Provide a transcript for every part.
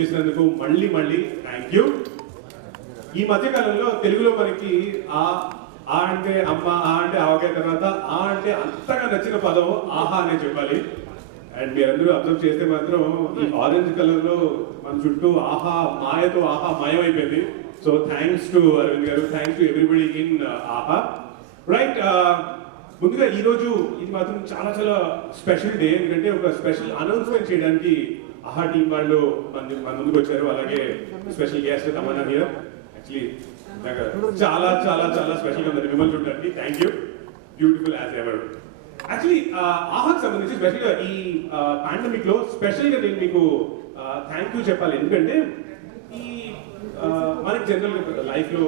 వచ్చేసినందుకు మళ్ళీ thank you. ఈ మధ్య కాలంలో తెలుగులో మనకి ఆ అంటే అమ్మ, ఆ అంటే ఆవకాయ, తర్వాత ఆ అంటే అంతగా నచ్చిన పదం ఆహా అనే చెప్పాలి. అండ్ మీరందరూ అబ్జర్వ్ చేస్తే మాత్రం ఈ ఆరెంజ్ కలర్ లో మన చుట్టూ ఆహా మాయతో ఆహా మాయం అయిపోయింది. సో థ్యాంక్స్ టు అరవింద్ గారు, థ్యాంక్స్ టు ఎవ్రీబడి ఇన్ ఆహా. రైట్, ముందుగా ఈ రోజు ఇది మాత్రం చాలా స్పెషల్ డే. ఎందుకంటే ఒక స్పెషల్ అనౌన్స్మెంట్ చేయడానికి ఆహా టీం వాళ్ళు మన ముందుకు వచ్చారు. అలాగే special guest Tamannaah here. Actually చాలా స్పెషల్ గా ఉంది మిమ్మల్ని చూడడానికి. Thank you, beautiful as ever. Actually ఆహాకి సంబంధించి స్పెషల్ గా ఈ పాండమిక్ లో స్పెషల్ గా నేను మీకు థ్యాంక్ యూ చెప్పాలి. ఎందుకంటే ఈ మనకి జనరల్ లైఫ్ లో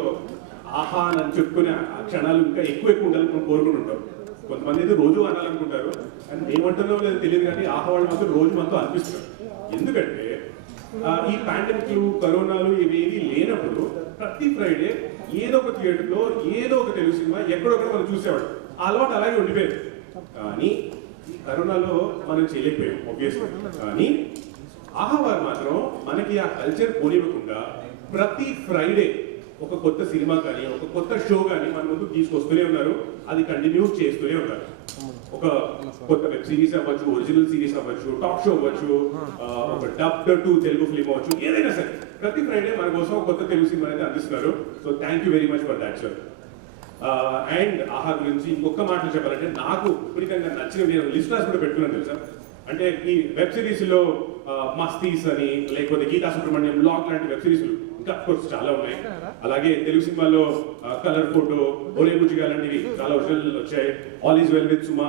ఆహా అని చెప్పుకునే క్షణాలు ఇంకా ఎక్కువ ఉండాలని మనం కోరుకుంటుంటాం. కొంతమంది అయితే రోజు అనాలనుకుంటారు, అండ్ ఏమంటున్నారో లేదో తెలియదు, కానీ ఆహా వాళ్ళు మాత్రం రోజు మనతో అనిపిస్తారు. ఎందుకంటే ఈ పాండమిక్లు, కరోనాలు ఇవేవి లేనప్పుడు ప్రతి ఫ్రైడే ఏదో ఒక థియేటర్ లో ఏదో ఒక తెలుగు సినిమా ఎక్కడొక్కడ మనం చూసేవాడు. ఆ అలవాటు అలాగే ఉండిపోయింది. కానీ ఈ కరోనాలో మనం చేయలేకపోయాం ఆబ్వియస్లీ. కానీ ఆహా వారు మాత్రం మనకి ఆ కల్చర్ పోనివ్వకుండా ప్రతి ఫ్రైడే ఒక కొత్త సినిమా కానీ ఒక కొత్త షో కానీ మన ముందు తీసుకొస్తూనే ఉన్నారు. అది కంటిన్యూస్ చేస్తూనే ఉన్నారు. ఒక కొత్త వెబ్ సిరీస్ అవ్వచ్చు, ఒరిజినల్ సిరీస్ అవ్వచ్చు, టాక్ షో అవ్వచ్చు, ఒక డబ్డ్ టు తెలుగు ఫిల్మ్ అవ్వచ్చు, ఏదైనా సరే ప్రతి ఫ్రైడే మన కోసం ఒక కొత్త తెలుగు సినిమా అయితే అందిస్తున్నారు. So thank you very much for that sir. And ఆహా గురించి ఇంకొక మాటలు చెప్పాలంటే నాకు విపరీతంగా నచ్చిన నేను లిస్ట్ రాసి కూడా పెట్టుకున్నాను తెలుసా. అంటే ఈ వెబ్ సిరీస్ లో మస్తీస్ అని, లేకపోతే గీతా సుబ్రహ్మణ్యం, లాక్ లాంటి వెబ్ సిరీస్లు ఇంకా కోర్స్ చాలా ఉన్నాయి. అలాగే తెలుగు సినిమాల్లో కలర్ ఫోటో, ఒరే బుజ్జిగా లాంటివి చాలా ఒరిజినల్ వచ్చాయి. ఆల్ ఈజ్ వెల్ విత్ సుమా,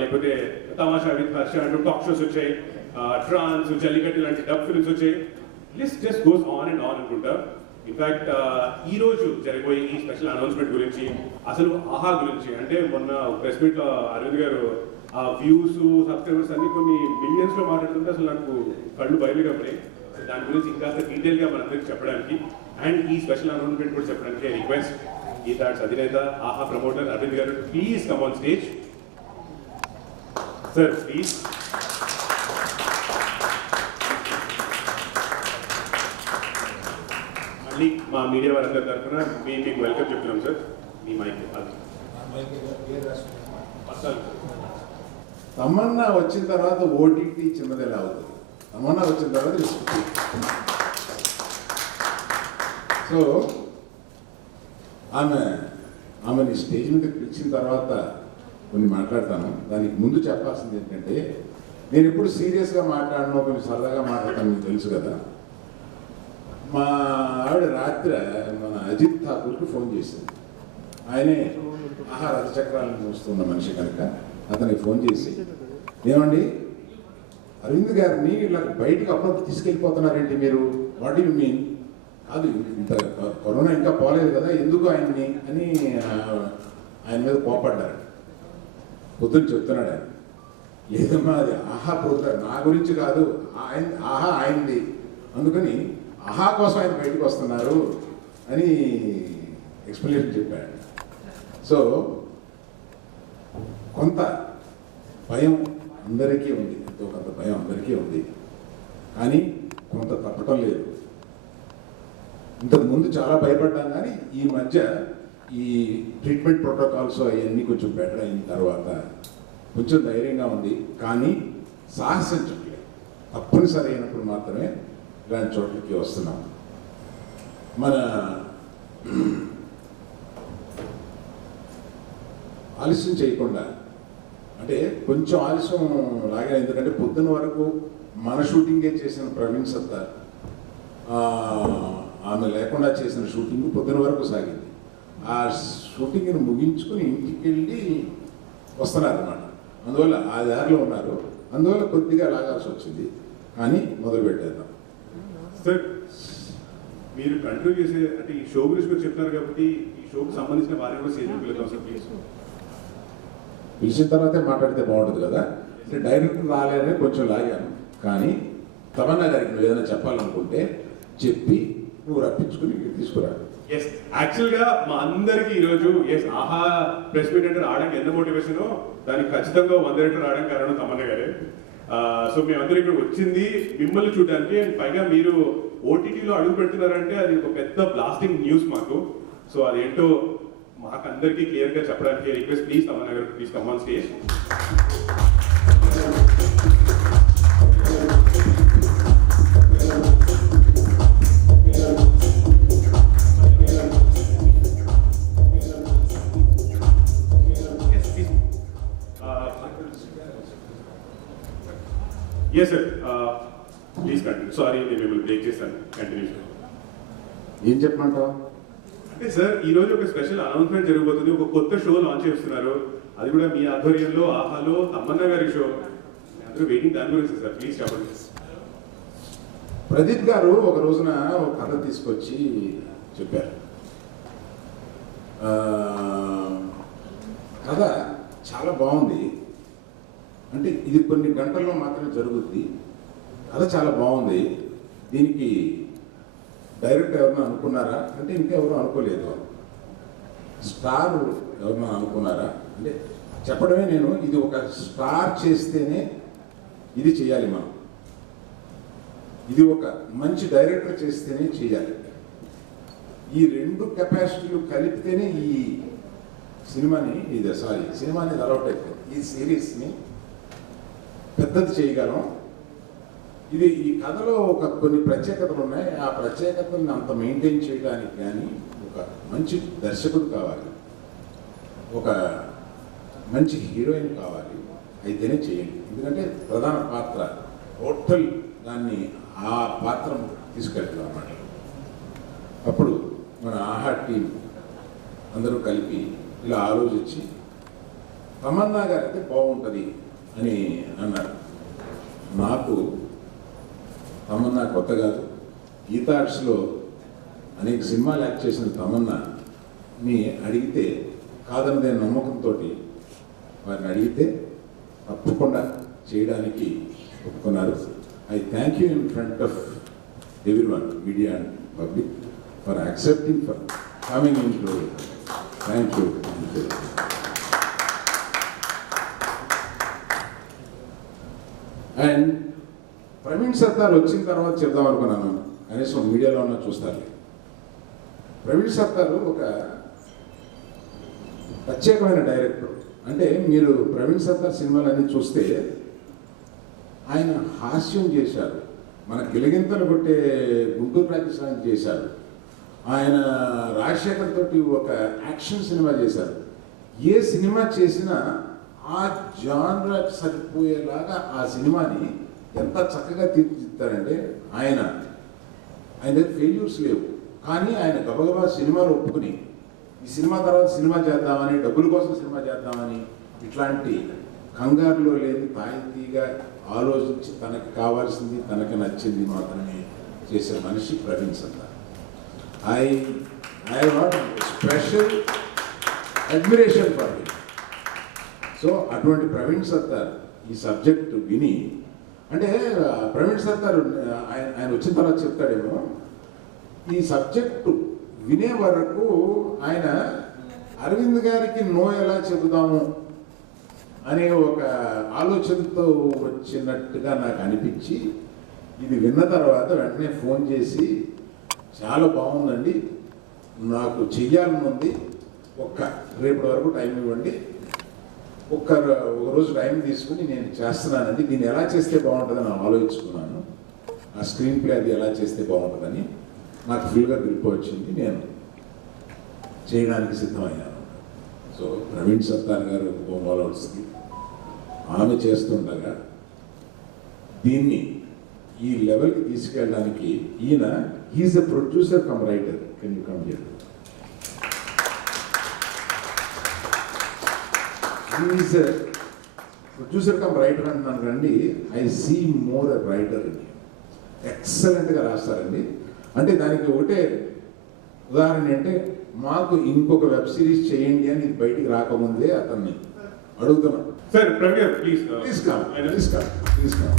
లేకపోతే తమాషా విత్ హర్ష అంటూ టాక్ షోస్ వచ్చాయి. ట్రాన్స్, జల్లికట్టు లాంటి డబ్ ఫిల్మ్స్ వచ్చాయి. List just goes on and on అనుకుంటా. ఇన్ఫాక్ట్ ఈ రోజు జరిగిపోయే ఈ స్పెషల్ అనౌన్స్మెంట్ గురించి, అసలు ఆహా గురించి, అంటే మొన్న ప్రెస్ మీట్ లో అరవింద్ గారు ఆ వ్యూస్, సబ్స్క్రైబర్స్ అన్ని కొన్ని మిలియన్స్ లో మాట్లాడుతుంటే అసలు నాకు కళ్ళు బయలుగా పడాయి. దాని గురించి ఇంకా డీటెయిల్ గా మనందరికి చెప్పడానికి అండ్ ఈ స్పెషల్ అనౌన్స్మెంట్ కూడా చెప్పడానికి రిక్వెస్ట్ ఈ థాట్స్ అధినేత ఆహా ప్రమోటర్ అరవింద్ గారు, please come on stage sir, please. మళ్ళీ మా మీడియా వారందరి తరఫున మీకు వెల్కమ్ చెప్తున్నాం సార్. మీ మైక్ తమన్నా వచ్చిన తర్వాత ఓటీటీ చిన్నది ఎలా అవుతుంది, తమన్నా వచ్చిన తర్వాత సో ఆమెని స్టేజ్ మీద పిలిచిన తర్వాత కొన్ని మాట్లాడతాను. దానికి ముందు చెప్పాల్సింది ఏంటంటే, నేను ఎప్పుడు సీరియస్గా మాట్లాడను, కొన్ని సరదాగా మాట్లాడతాను, మీకు తెలుసు కదా. మా ఆవిడ రాత్రి మన అజిత్ ఠాకూర్కి ఫోన్ చేసింది. ఆయనే ఆహా రథచక్రాలను చూస్తున్న మనిషి కనుక అతనికి ఫోన్ చేసి, ఏమండి అరవింద్ గారిని ఇలా బయటకు అప్పుడప్పుడు తీసుకెళ్ళిపోతున్నారేంటి మీరు, వాట్ యు మీన్, కాదు ఇంత కరోనా ఇంకా పోలేదు కదా, ఎందుకు ఆయన్ని అని ఆయన మీద కోపడ్డారు. పొద్దున్న చెప్తున్నాడు ఆయన, లేదమ్మా అది ఆహా ప్రోగ్రామ్ నా గురించి కాదు, ఆయన ఆహా ఆయనది, అందుకని ఆహా కోసం ఆయన బయటకు వస్తున్నారు అని ఎక్స్ప్లెనేషన్ చెప్పాడు. సో కొంత భయం అందరికీ ఉంది, ఎంతో కొంత భయం అందరికీ ఉంది, కానీ కొంత తప్పటం లేదు. ఇంతకు ముందు చాలా భయపడ్డాం, కానీ ఈ మధ్య ఈ ట్రీట్మెంట్ ప్రోటోకాల్స్ అవన్నీ కొంచెం బెటర్ అయిన తర్వాత కొంచెం ధైర్యంగా ఉంది. కానీ సాహసించట్లేదు, తప్పనిసరి అయినప్పుడు మాత్రమే ఇలాంటి చోట్లకి వస్తున్నాం. మన ఆలస్యం చేయకుండా, అంటే కొంచెం ఆలస్యం లాగా, ఎందుకంటే పొద్దున వరకు మన షూటింగే చేసిన ప్రవీణ్ సత్తార్, ఆమె లేకుండా చేసిన షూటింగ్ పొద్దున వరకు సాగింది. ఆ షూటింగ్ని ముగించుకుని ఇంటికి వెళ్ళి వస్తున్నారు అన్నమాట. అందువల్ల ఆ దారిలో ఉన్నారు, అందువల్ల కొద్దిగా లాగాల్సి వచ్చింది, కానీ మొదలు పెట్టేద్దాం. సార్ మీరు కంటిన్యూ చేసే, అంటే ఈ షో గురించి మీరు చెప్తారు కాబట్టి ఈ షోకి సంబంధించిన వారిని కూడా స్టేజ్ పిలుద్దాం సార్ ప్లీజ్. పిలిచిన తర్వాతే మాట్లాడితే బాగుంటుంది కదా. అంటే డైరెక్ట్ రాలేదని కొంచెం లాగాను, కానీ తమన్నా గారికి నువ్వు ఏదైనా చెప్పాలనుకుంటే చెప్పి నువ్వు రప్పించుకుని తీసుకురా. ఎస్, యాక్చువల్గా మా అందరికీ ఈరోజు ఎస్ ఆహా ప్రెస్ మీట్ అంటే రావడానికి ఎంత మోటివేషనో దానికి ఖచ్చితంగా 100 రెట్లు రావడానికి కారణం తమన్నా గారే. సో మేమందరం ఇక్కడ వచ్చింది మిమ్మల్ని చూడడానికి, అండ్ పైగా మీరు ఓటీటీలో అడుగు పెడుతున్నారంటే అది ఒక పెద్ద బ్లాస్టింగ్ న్యూస్ మాకు. సో అదేంటో మాకు అందరికీ క్లియర్గా చెప్పడానికి రిక్వెస్ట్, ప్లీజ్ తమన్నా గారు, please come on stage. Yes, sir. Please continue. Sorry, నేను మిమ్మల్ని బ్రేక్ చేశాను. కంటిన్యూ. ఏం చెప్పమంటావు? అంటే సార్, ఈ రోజు ఒక స్పెషల్ అనౌన్స్మెంట్ జరగబోతుంది. ఒక కొత్త షో లాంచ్ చేస్తున్నారు. అది కూడా మీ ఆధ్వర్యంలో, ఆహాలో, తమ్మన్నా గారి షో. అందరూ వెయిటింగ్ దాని గురించి సార్. ప్లీజ్ చెప్పండి. ప్రదీప్ గారు ఒక రోజున ఒక కథ తీసుకొచ్చి చెప్పారు. కథ చాలా బాగుంది. అంటే ఇది కొన్ని గంటల్లో మాత్రమే జరుగుద్ది. కథ చాలా బాగుంది. దీనికి డైరెక్టర్ ఎవరన్నా అనుకున్నారా అంటే ఇంకెవరూ అనుకోలేదు. స్టార్ ఎవరన్నా అనుకున్నారా అంటే చెప్పడమే. నేను ఇది ఒక స్టార్ చేస్తేనే ఇది చేయాలి, మనం ఇది ఒక మంచి డైరెక్టర్ చేస్తేనే చేయాలి. ఈ రెండు కెపాసిటీలు కలిపితేనే ఈ సినిమాని అలౌట్ అవుతుంది. ఈ సిరీస్ని పెద్దది చేయగలం. ఇది ఈ కథలో ఒక కొన్ని ప్రత్యేకతలు ఉన్నాయి. ఆ ప్రత్యేకతలను అంత మెయింటైన్ చేయడానికి కానీ ఒక మంచి దర్శకుడు కావాలి, ఒక మంచి హీరోయిన్ కావాలి. అయితేనే చేయండి. ఎందుకంటే ప్రధాన పాత్ర టోటల్ దాన్ని ఆ పాత్ర తీసుకెళ్తాం అన్నమాట. అప్పుడు మన ఆహా టీం అందరూ కలిపి ఇలా ఆలోచించి తమన్నా గారు అయితే బాగుంటుంది అని అన్నారు. నాకు తమన్నా కొత్త కాదు. గీతార్ట్స్లో అనేక సినిమాలు యాక్ట్ చేసిన తమన్నాని అడిగితే కాదన్నదే నమ్మకంతో వారిని అడిగితే తప్పకుండా చేయడానికి ఒప్పుకున్నారు. I thank you in front of everyone, media and public, for accepting, for coming in to. Thank you. And Praveen Sattar వచ్చిన తర్వాత చెప్దాం అనుకున్నాను. కనీసం మీడియాలో ఉన్న చూస్తారు. ప్రవీణ్ సత్తారు ఒక ప్రత్యేకమైన డైరెక్టర్. అంటే మీరు ప్రవీణ్ సత్తార్ సినిమాలన్నీ చూస్తే ఆయన హాస్యం చేశారు, మన గిలగింతలు కొట్టే గుంటూరు ప్రాక్టీస్ చేశారు, ఆయన రాజశేఖర్ తోటి ఒక యాక్షన్ సినిమా చేశారు. ఏ సినిమా చేసినా ఆ జానర్ సరిపోయేలాగా ఆ సినిమాని ఎంత చక్కగా తీర్చిదిద్దారంటే ఆయన దగ్గర ఫెయిల్యూర్స్ లేవు. కానీ ఆయన గబగబా సినిమాలు ఒప్పుకుని ఈ సినిమా తర్వాత సినిమా చేద్దామని, డబ్బుల కోసం సినిమా చేద్దామని, ఇట్లాంటి కంగారులో లేని తాయితీగా ఆలోచించి తనకి కావాల్సింది, తనకి నచ్చింది మాత్రమే చేసే మనిషి Praveen Sattar. I what special admiration for him. So అటువంటి ప్రవీణ్ సత్తార్ ఈ సబ్జెక్టు విని, అంటే ప్రవీణ్ సత్తార్ ఆయన వచ్చిన తర్వాత చెప్తాడేమో, ఈ సబ్జెక్టు వినే వరకు ఆయన అరవింద్ గారికి నో ఎలా చెబుదాము అనే ఒక ఆలోచనతో వచ్చినట్టుగా నాకు అనిపించి, ఇది విన్న తర్వాత వెంటనే ఫోన్ చేసి చాలా బాగుందండి, నాకు చెయ్యాలని ఉంది, రేపటి వరకు టైం ఇవ్వండి, ఒక రోజు టైం తీసుకుని నేను చేస్తున్నానండి, దీన్ని ఎలా చేస్తే బాగుంటుందని ఆలోచించుకున్నాను, ఆ స్క్రీన్ ప్లే అది ఎలా చేస్తే బాగుంటుందని నాకు ఫుల్గా గ్రిప్ వచ్చింది, నేను చేయడానికి సిద్ధమయ్యాను. సో ప్రవీణ్ సత్తార్ గారు బొమ్మలొస్తుంది, ఆమె చేస్తుండగా దీన్ని ఈ లెవెల్కి తీసుకెళ్ళడానికి ఈయన he's the producer cum writer. Can you come here? He's a producer cum writer అంటున్నాను రండి. I see more a writer అని. ఎక్సలెంట్గా రాస్తారండి. అంటే దానికి ఒకటే ఉదాహరణ అంటే, మాకు ఇంకొక వెబ్ సిరీస్ చేయండి అని ఇది బయటికి రాకముందే అతన్ని అడుగుతున్నాను. Sir Praveen please please come, please come, please come.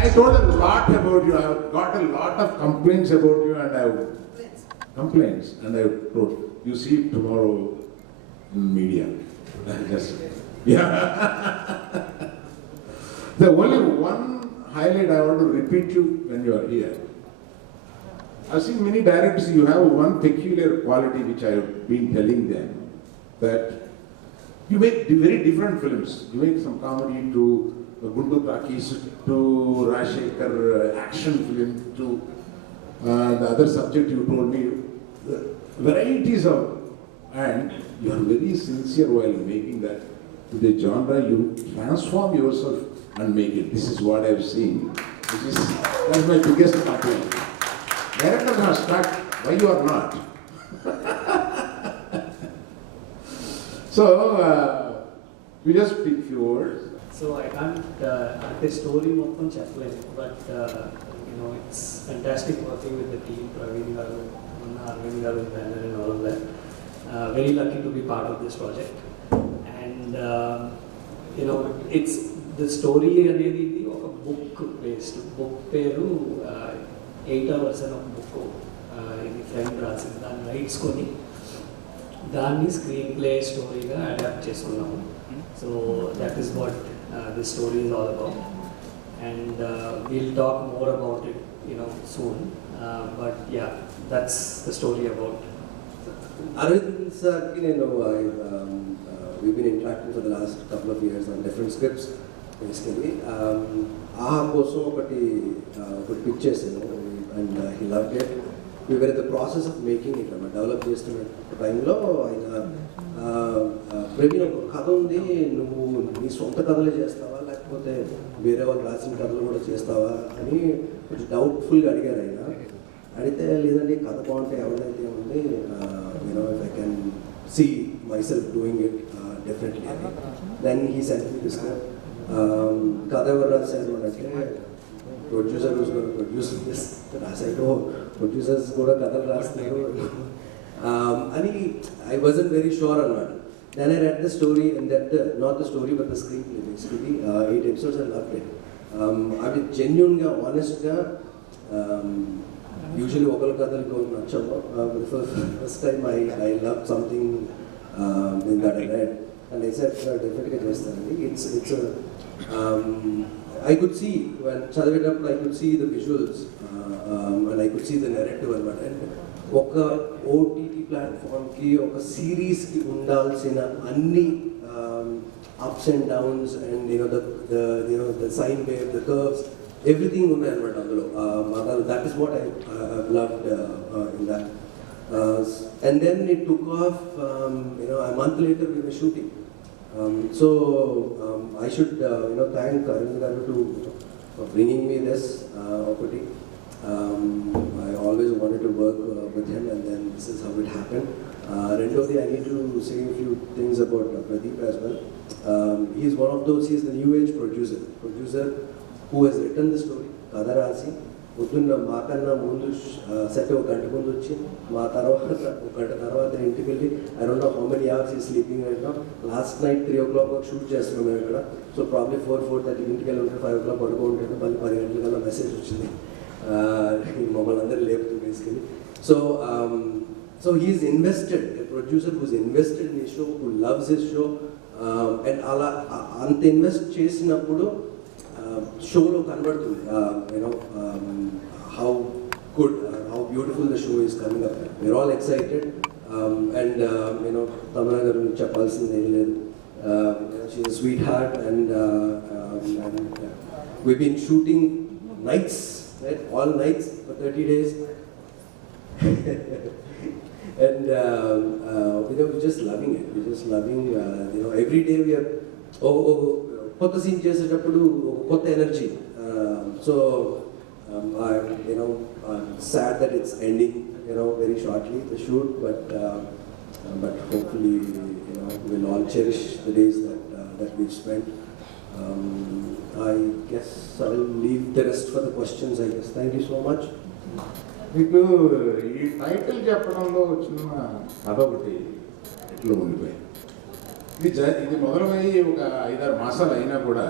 I told a lot about you. I have got a lot of complaints about you, and I have told you see tomorrow in media. Just, yeah. The only one highlight I want to repeat you when you are here. I've seen many directors, you have one peculiar quality which I have been telling them, that you make very different films. You make some comedy to Gundu Takis, to Rajshekhar action film, to the other subject you told me, varieties of, and you are very sincere while making that. To the genre, you transform yourself and make it. This is what I've seen. That's my biggest complaint. Directors are stuck, why you are not? So, you just speak few words. So I can't the story మొత్తం చెప్పలేను, but it's fantastic working with the team, Praveen garu, Arvind garu, Banner and all of that. Very lucky to be part of this project, and it's the story అనేది ఒక book based book పేరు 8 hours అని ఒక book ఇది friend రాసింది, దాన్ని rights కొని దాన్ని స్క్రీన్ ప్లే స్టోరీగా అడాప్ట్ చేసుకున్నాము. So that is what this story is all about, and we'll talk more about it soon, but yeah, that's the story about. Arvind sir ki we've been interacting for the last couple of years on different scripts basically. Aha kosam okati pitch chesanu, and he loved it. We were in the process of making it, develop చేస్తున్న టైంలో ఆయన ప్రవీణ్ ఒక కథ ఉంది, నువ్వు నీ సొంత కథలే చేస్తావా లేకపోతే వేరే వాళ్ళు రాసిన కథలు కూడా చేస్తావా అని కొంచెం డౌట్ఫుల్గా అడిగారు ఆయన. అడిగితే లేదండి కథ బాగుంటే ఎవరిదైతే ఉంది, I can see myself doing it definitely అని. Then he sent me this కథ ఎవరు రాశారు అంటే producer who's going to produce this. రాసాడు ప్రొడ్యూసర్స్ కూడా కథలు రాస్తున్నారు అని I wasn't very sure అన్నమాట. Then I read the story, and that not the story but the screenplay basically. 8 episodes, I loved it. అది జెన్యున్గా ఆనెస్ట్గా యూజువల్లీ ఒకరి కథలు నచ్చవు. First time I loved something in that I read, and I said డెఫినెట్గా చేస్తానండి. It's I could see when చదివేటప్పుడు I could see the visuals and I could see the narrative అన్నమాట. And ఒక OTT ప్లాట్ఫామ్కి ఒక సిరీస్కి ఉండాల్సిన అన్ని ups and downs and the sine wave, the curves, everything ఉన్నాయి అన్నమాట అందులో. That is what I loved in that. And then it took off. A month later we were shooting. I should thank Arvind garu for bringing me this opportunity. I always wanted to work with him, and then this is how it happened. Rendodi, I need to say a few things about Pradeep as well. He's one of those, he's the new age producer who has written the story, Kada Rasi. పొద్దున్న మాకన్నా ముందు set ఒక గంట ముందు వచ్చి మా తర్వాత ఒక గంట తర్వాత ఇంటికి వెళ్ళి I don't know how many hours ఈ sleeping right now. Last night 3 o'clock shoot చేస్తున్నాం మేము ఇక్కడ. సో ప్రాబ్లీ 4:30 ఇంటికి వెళ్ళి ఉంటే 5 o'clock పడుకుంటే మళ్ళీ 10 గంటలకల్లా మెసేజ్ వచ్చింది మమ్మల్ని అందరూ లేపుతూ basically. So he's invested, a producer who's invested in his show, who loves his show. And అలా అంత ఇన్వెస్ట్ చేసినప్పుడు షోలో కనబడుతుంది how good, how beautiful the show is coming up. We're all excited, and Tamara garu cheppalsindi em ledhu. She's a sweetheart, and we've been shooting nights, right? All nights for 30 days. And we're just loving it. We're just loving, every day we are కొత్త scene చేసేటప్పుడు కొత్త energy. So I'm sad that it's ending very shortly, the shoot, but hopefully we'll all cherish the days that we've spent. I guess I'll leave the rest for the questions, I guess. Thank you so much. మీకు ఈ title చెప్పడంలో చిన్న కథ ఒకటి ఇట్లా ఉండిపోయింది. ఇది మొదలయ్యి ఒక 5-6 మాసాలు అయినా కూడా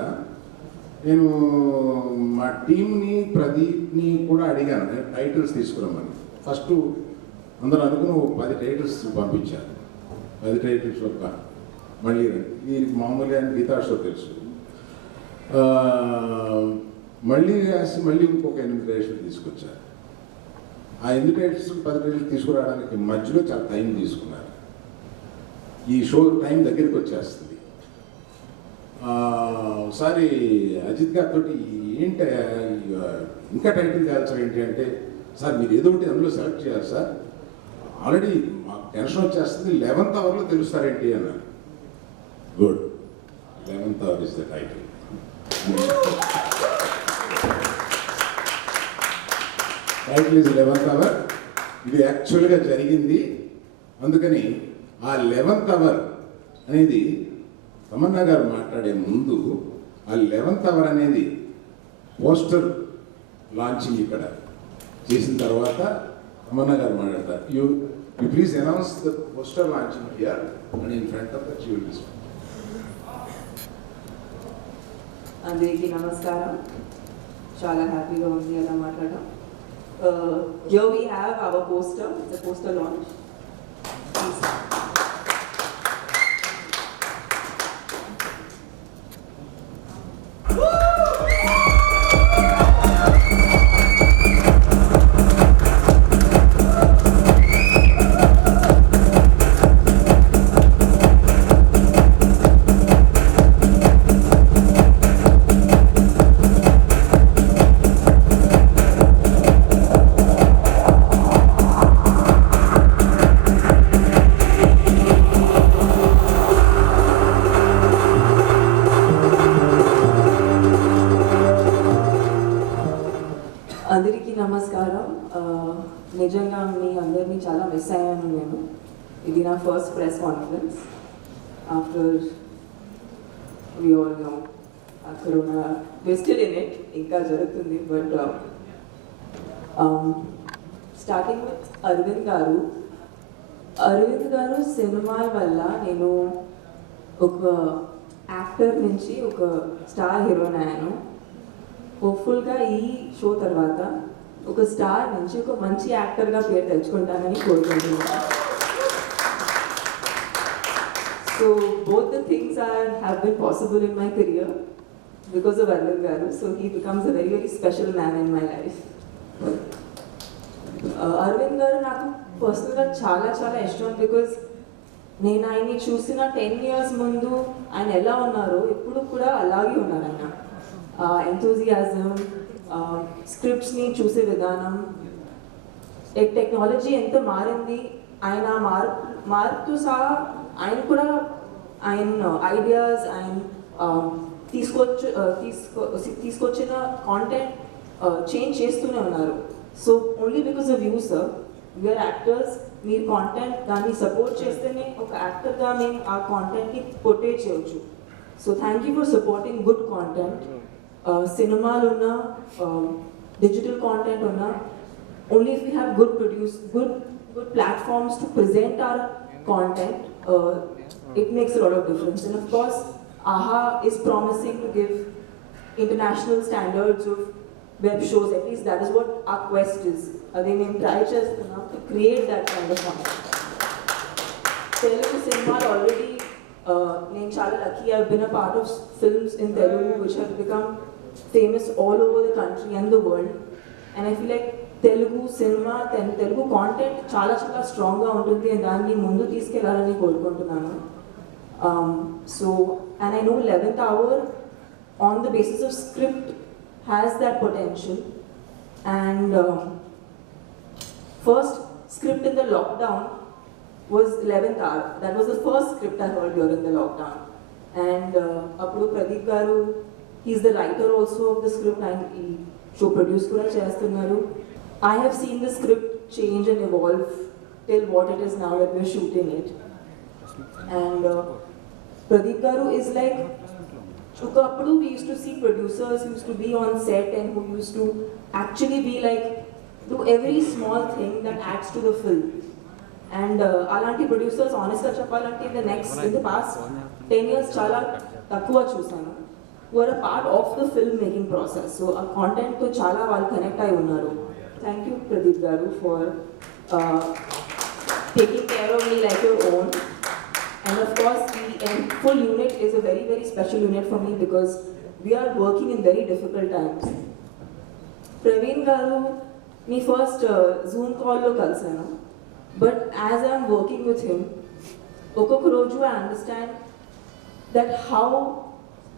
నేను మా టీంని ప్రదీప్ని కూడా అడిగాను, నేను టైటిల్స్ తీసుకురామని. ఫస్ట్ అందరూ అనుకుని 10 టైటిల్స్ పంపించాను. 10 టైటిల్స్ ఒక మళ్ళీ వీరికి మామూలుగా గీతా షో తెలుసు. మళ్ళీ రాసి మళ్ళీ ఇంకొక 8 టైటిల్స్ తీసుకొచ్చారు. ఆ 8 టైటిల్స్ 10 టైటిల్స్ తీసుకురావడానికి మధ్యలో చాలా టైం తీసుకున్నారు. ఈ షో టైం దగ్గరికి వచ్చేస్తుంది. ఒకసారి అజిత్ గారితో ఏంటి ఇంకా టైటిల్ తేల్చడం ఏంటి అంటే, సార్ మీరు ఏదో ఒకటి అందులో సెలెక్ట్ చేయాలి సార్, ఆల్రెడీ మాకు టెన్షన్ వచ్చేస్తుంది, 11th అవర్లో తెలుస్తారేంటి అన్నారు. Good, 11th hour is the title. Title is 11th hour. ఇది యాక్చువల్గా జరిగింది. అందుకని ఆ 11th అవర్ అనేది తమన్నా గారు మాట్లాడే ముందు ఆ 11th అవర్ అనేది పోస్టర్ లాంచింగ్ ఇక్కడ చేసిన తర్వాత తమన్నా గారు మాట్లాడతారు. You please announce the poster launching here and in front of that you will display. అందరికీ నమస్కారం. చాలా హ్యాపీగా ఉంది అలా మాట్లాడడం. Here we have our poster, the poster launch. Please. అందరికీ నమస్కారం. నిజంగా మీ అందరినీ చాలా మిస్ అయ్యాను నేను. ఇది నా first press conference after we all know corona twisted in it, ఇంకా జరుగుతుంది. బట్ స్టార్టింగ్ విత్ అరవింద్ గారు. అరవింద్ గారు సినిమా వల్ల నేను ఒక యాక్టర్ నుంచి ఒక స్టార్ హీరోయిన్ అయ్యాను. హోప్ఫుల్గా ఈ షో తర్వాత ఒక స్టార్ నుంచి ఒక మంచి యాక్టర్గా పేరు తెచ్చుకుంటానని కోరుకుంటున్నాను. So both the things have been possible in my career because of Aravind గారు. So he becomes a very very special man in my life. Aravind గారు నాకు పర్సనల్గా చాలా చాలా ఇష్టం. బికాజ్ నేను ఆయన్ని చూసిన 10 years ముందు ఆయన ఎలా ఉన్నారో ఇప్పుడు కూడా అలాగే ఉన్నారు ఆయన. ఎంతూజియాజం, స్క్రిప్ట్స్ని చూసే విధానం, టెక్నాలజీ ఎంత మారింది, ఆయన మార్పుతో సహా ఆయన కూడా ఆయన ఐడియాస్ ఆయన తీసుకొచ్చిన కాంటెంట్ చేంజ్ చేస్తూనే ఉన్నారు. So only because of you sir, we're actors. మీరు కాంటెంట్ దాన్ని సపోర్ట్ చేస్తేనే ఒక యాక్టర్గా మేము ఆ కాంటెంట్ని పోర్ట్రే చేయొచ్చు. So thank you for supporting good content. సినిమాలు ఉన్నా, డిజిటల్ కాంటెంట్ ఉన్నా, only if we have good platforms to present our content, it makes a lot of difference. And of course, AHA is promising to give international standards of web shows. At least that is what our quest is. Again, we try to create that kind of content. Telugu cinema already, నేను చాలా lucky. I've been a part of films in Telugu which have become famous all over the country and the world. And I feel like Telugu cinema, Telugu content చాలా చాలా స్ట్రాంగ్గా ఉంటుంది. దాన్ని ముందు తీసుకెళ్లాలని కోరుకుంటున్నాను. So and I know 11th hour on the basis of script has that potential. And first script in the lockdown was 11th hour. That was the first script I heard during the lockdown. And appudu Pradeep garu, he's the writer also of the script and he show produce kuda chestunnaru. I have seen the script change and evolve till what it is now that we're shooting it. And Pradeep garu is like, Chukappudu we used to see producers who used to be on set and who used to actually be like, do every small thing that adds to the film. And alanti producers honestly cheppalante in the past 10 years chala takkuva chusanu, who are a part of the film making process. So a content to chala vallu connect ayi unnaru. Thank you Pradeep garu for taking care of me like your own. And of course, the full unit is a very, very special unit for me because we are working in very difficult times. Praveen Garu, me first Zoom call lo kalsanu, but as I am working with him, Okokuroju, I understand that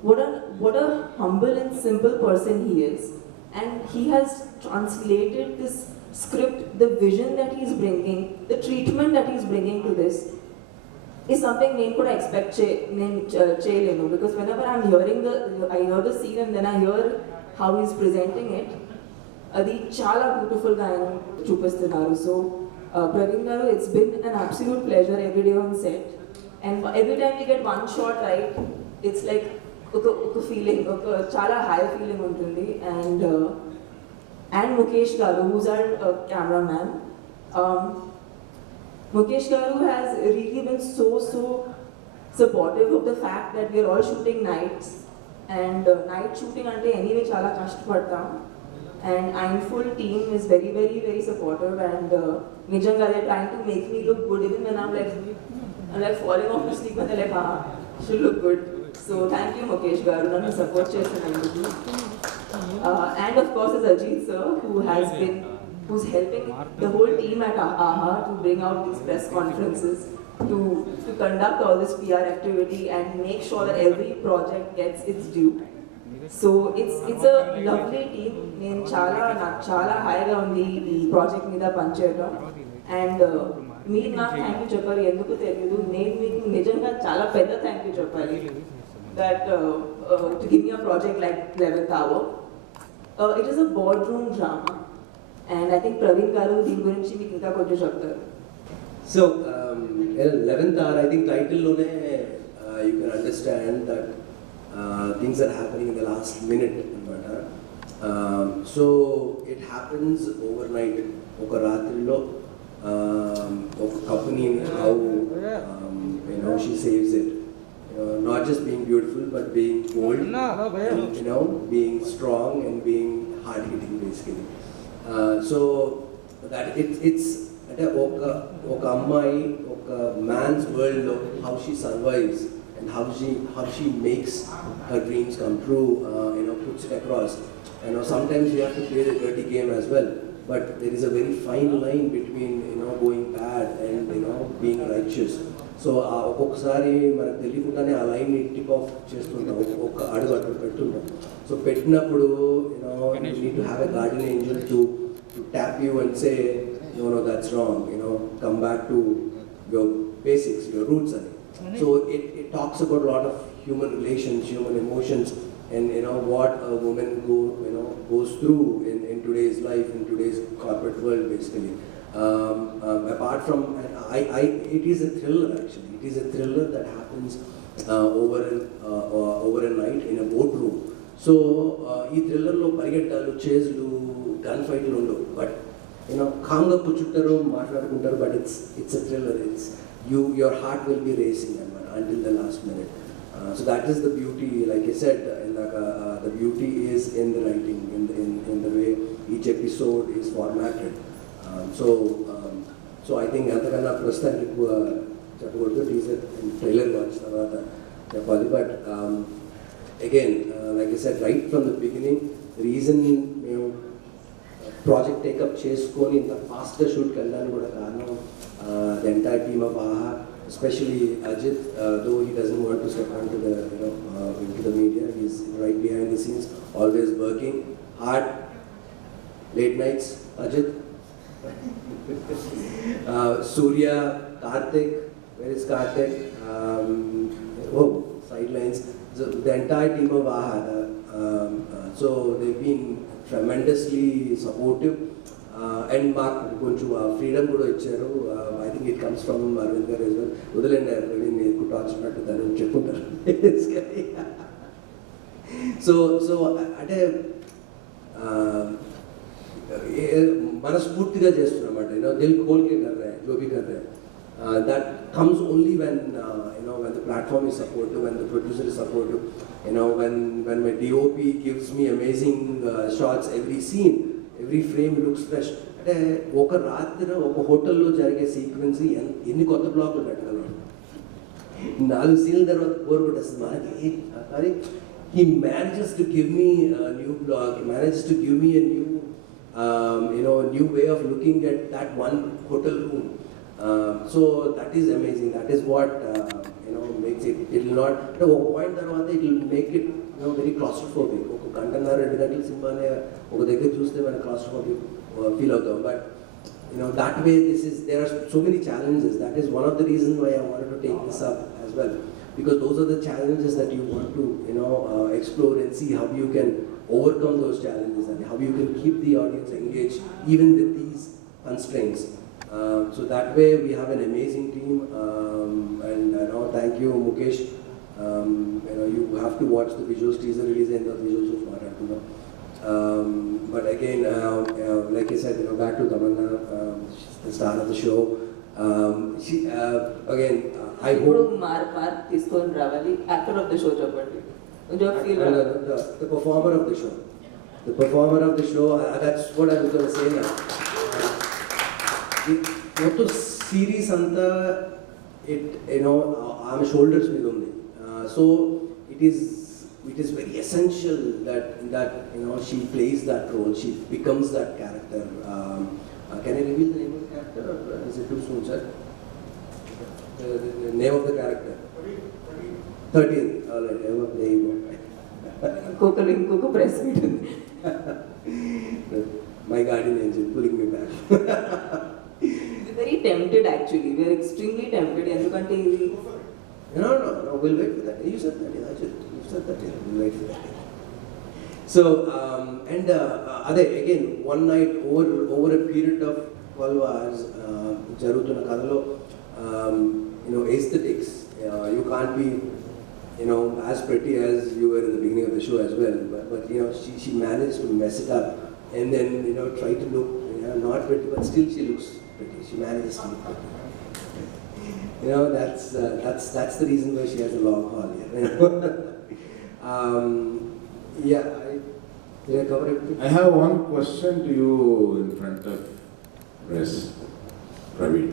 what a humble and simple person he is, and he has translated this script, the vision that he's bringing, the treatment that he's bringing to this, is something I could expect because whenever I hear the scene and then I hear how he's presenting it, adi chala beautiful ga chupistunaru. So Praveen Garu, it's been an absolute pleasure every day on set, and every time we get one shot right, it's like a feeling, chala high feeling untundi. And Mukesh Garu, who's our cameraman. Mukesh Garu has really been so supportive of the fact that we're all shooting nights, and night shooting ante anyway chala kashtapadtam, and Einfull team is very, very, very supportive, and nijanga they're trying to make me look good even when I'm like falling off to sleep and they're like, she'll look good. So thank you Mukesh Garu, nannu support chestunnanduku. And of course is Ajit sir, who's helping the whole team at AHA to bring out these press conferences, to conduct all this PR activity and make sure that every project gets its due. So it's a lovely team. నేను చాలా హాయిగా ఉంది ఈ project మీద పనిచేయడం, and మీరు నాకు thank you చెప్పాలి, ఎందుకు తెలియదు, నేను మీకు నిజంగా చాలా పెద్ద థ్యాంక్ యూ చెప్పాలి that to give me a project like 11th hour. It is a boardroom drama, and I think Praveen Garu దీని గురించి మీకు ఇంకా కొంచెం చెప్తారు. So 11th hour, I think title lone you can understand that things are happening in the last minute anamata. So it happens overnight, oka ratrilo oka company, how she saves it, not just being beautiful but being bold, and, being strong and being hard hitting basically. So that it's అంటే ఒక అమ్మాయి ఒక man's world లో how she survives and how she makes her dreams come true, puts it across. Sometimes you have to play the dirty game as well, but there is a very fine line between going bad and being righteous. So ఒక్కొక్కసారి మనకు తెలియకుండానే ఆ line tip of చేస్తుంటాం, ఒక అడుగు అడుగు పెడుతుంటాం. So పెట్టినప్పుడు you need to have a guardian angel to tap you and say, no, that's wrong, come back to your basics, your roots. So it talks about a lot of human relations, human emotions, and what a woman goes through in today's life, in today's corporate world basically. Apart from, it is a thriller actually. It is a thriller that happens over a night in a boardroom. So ee thriller lo parigettalu, chaselu, gunfights undavu, but calmga kuchuntaru, maatladukuntaru, but it's a thriller. It's your heart will be racing until the last minute. So that is the beauty, like I said, the beauty is in the writing, in the way each episode is formatted. So I think antakana prastanik చెప్పకూడదు, teaser trailer watch తర్వాత చెప్పాలి. But again, like I said, right from the beginning, the reason మేము project take up చేసుకొని ఇంత ఫాస్ట్గా షూట్కి వెళ్ళడానికి కూడా కారణం the entire team of AHA, especially Ajit, though he doesn't want to step onto into the media, he's right behind the scenes, always working hard, late nights. Ajit, Surya, Karthik, where is Karthik? Sidelines. So the entire team of AHA, so they've been tremendously supportive, and మాకు కొంచెం freedom కూడా ఇచ్చారు. I think it comes from Aravind garu as well. వదిలేండి ప్రవీణ్, ఎక్కువ torture దాన్ని చెప్పుకుంటారు. So అంటే మనస్ఫూర్తిగా చేస్తున్నమాట, దిల్ ఖోల్ కే కర్ రహే, జో భీ కర్ రహే. That comes only when when the platform is supportive, when the producer is supportive, when my DOP gives me amazing shots, every scene, every frame looks fresh. అంటే ఒక రాత్రి ఒక హోటల్లో జరిగే సీక్వెన్స్ ఎన్ని కొత్త బ్లాక్లు పెట్టగలరు, 4 సీన్ల తర్వాత బోర్ కొట్టేస్తుంది మనకి. కానీ he manages to give me a new blog, he manages to give me a new new way of looking at that one hotel room. So that is amazing. That is what makes it. It will not at a point tarvata it will make it very claustrophobic. ఒక గంటన్నర 2 గంటల సినిమానే ఒక దగ్గర చూస్తే మనం claustrophobic feel అవుతాం. But that way there are so many challenges. That is one of the reasons why I wanted to take this up as well, because those are the challenges that you want to explore and see how you can overcome those challenges and how you can keep the audience engaged even with these constraints. So that way we have an amazing team, and thank you Mukesh. You have to watch the visuals, teaser release and the visuals of Maratuna. But again, like I said, back to Tamanna, the star of the show. She again, I ఇప్పుడు hope mark తీసుకొని రావాలి. Actor of the show చెప్పండి. the performer of the show. The performer of the show, that's what I was going to say now. మొత్తం series అంతా ఆమె shoulders మీద ఉంది. So it is very essential that she plays that role, she becomes that character. Can I reveal the name of the character or is it too soon, sir? The name of the character? 13th. All right, there you go. ఇంకొక press meet ఉంది. My guardian angel pulling me back. Very tempted actually, we're extremely tempted. ఎందుకంటే ఇది No, we'll wait for that. You said that, you said that. We'll wait for that. So, again, one night over a period of 12 hours, Jarutuna Kadalo, aesthetics. You can't be, as pretty as you were in the beginning of the show as well. But she managed to mess it up and then, try to look, not pretty, but still she looks pretty. She manages to look pretty. That's the reason why she has a long haul here. Did I cover everything? I have one question to you in front of press, Praveen,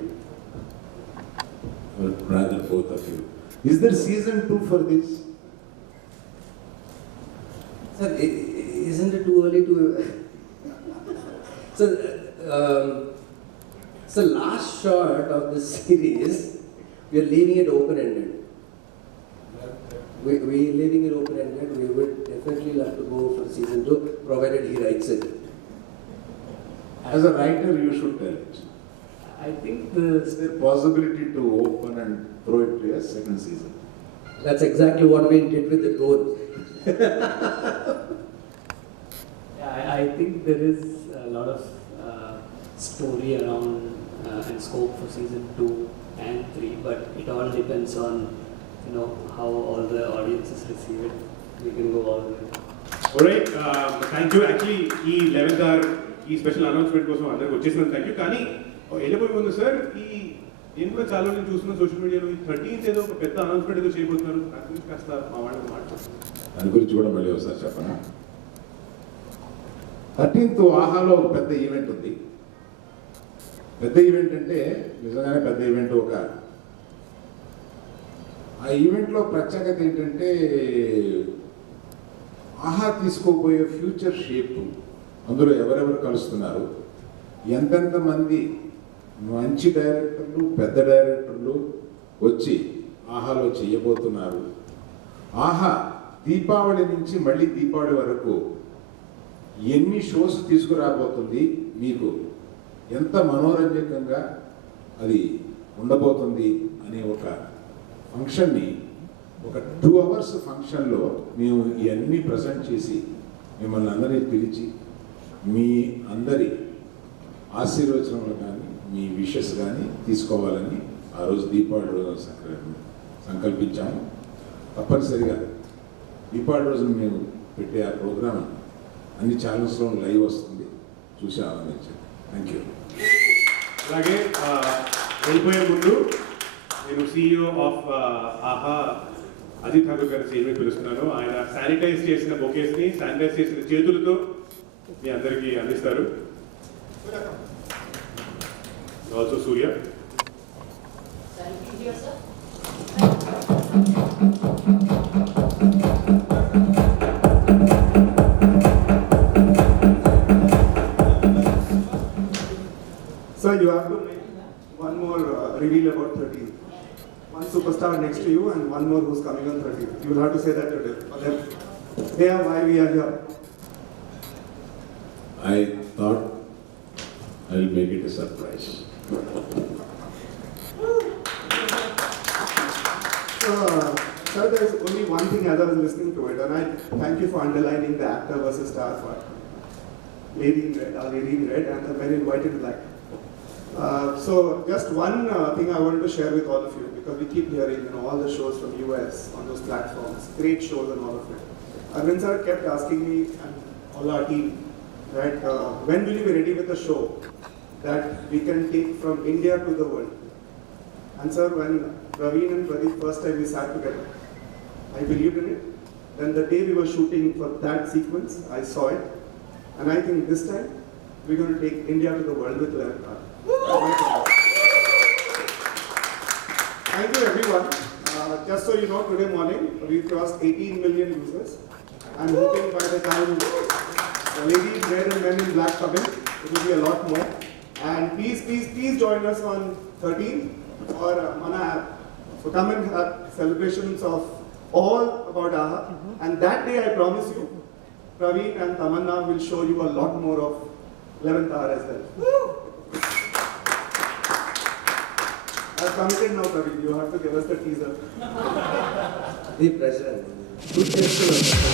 or rather both of you. Is there season 2 for this? Sir, isn't it too early to... So last shot of this series, we are leaving it open-ended. We're leaving it open-ended. We would definitely love to go for season 2, provided he writes it. As a writer, you should tell it. I think Is there possibility to open and throw it to a second season? That's exactly what we did with the drone. I think there is a lot of story around and scope for season 2 and 3, but it all depends on how all the audiences receive it. We can go all the way. Alright, thank you. Actually, ఈ 11th hour ఈ special announcement కోసం అందరికి వచ్చేసినాం. Thank you. కానీ వెళ్ళిపోయి ముందు sir, నేను కూడా చాలా నేను చూస్తున్నాను సోషల్ మీడియాలో, ఈ 13th ఏదో ఒక పెద్ద అనౌన్స్మెంట్ ఏదో చేయబోతున్నారు. దాని గురించి కాస్త మా వాళ్ళకి మాట్లాడుతున్నారు. దాని గురించి కూడా మళ్ళీ ఒకసారి చెప్పనా? 13th ఆహాలో ఒక పెద్ద ఈవెంట్ ఉంది. పెద్ద ఈవెంట్ అంటే నిజంగానే పెద్ద ఈవెంట్. ఆ ఈవెంట్లో ప్రత్యేకత ఏంటంటే ఆహా తీసుకోబోయే ఫ్యూచర్ షేప్, అందులో ఎవరెవరు కలుస్తున్నారు, ఎంతెంత మంది మంచి డైరెక్టర్లు, పెద్ద డైరెక్టర్లు వచ్చి ఆహాలో చేయబోతున్నారు. ఆహా దీపావళి నుంచి మళ్ళీ దీపావళి వరకు ఎన్ని షోస్ తీసుకురాబోతుంది, మీకు ఎంత మనోరంజకంగా అది ఉండబోతుంది అనే ఒక ఫంక్షన్ని, ఒక 2 hours ఫంక్షన్లో మేము ఇవన్నీ ప్రజెంట్ చేసి మిమ్మల్ని అందరినీ పిలిచి మీ అందరి ఆశీర్వచనలు కానీ మీ విషెస్ కానీ తీసుకోవాలని ఆ రోజు దీపావళి రోజు సంకల్పించాము. తప్పనిసరిగా దీపావళి రోజున మేము పెట్టే ఆ ప్రోగ్రాం అన్ని ఛానల్స్లో లైవ్ వస్తుంది, చూసి ఆనందించండి. Thank you. అలాగే వెళ్ళిపోయే ముందు నేను CEO ఆఫ్ ఆహా అజిత్ ఠాకూర్ గారి స్టేజ్ మీద పిలుస్తున్నాను. ఆయన శానిటైజ్ చేసిన బొకేస్ని శానిటైజ్ చేసిన చేతులతో మీ అందరికీ అందిస్తారు. Also Surya. Sir, you have to make one more reveal about 13. One superstar next to you and one more who's coming on 13. You will have to say that today. For them. They are why we are here. I thought I'll make it a surprise. Sir, there is only one thing as I was listening to it, and I thank you for underlining the actor versus star part. Lady in red, our lady in red, and the men in white and black. So just one thing I wanted to share with all of you, because we keep hearing, all the shows from US on those platforms, great shows and all of it. Arvind sir kept asking me and all our team that when will you be ready with a show that we can take from India to the world? And sir, when Praveen and Pradeep first time we sat together, I believed in it. Then the day we were shooting for that sequence, I saw it. And I think this time, we're going to take India to the world with Lemon. Thank you everyone. Just so you know, today morning, we've crossed 18 million users. I'm hoping by the time the lady in red and men in black come in, it will be a lot more. And please join us on 13th for Mana app. So come and have celebrations of all about AHA. And that day, I promise you, Praveen and Tamanna will show you a lot more of 11th hour as well. I've committed now, Praveen. You have to give us the teaser. The pressure. Good gesture.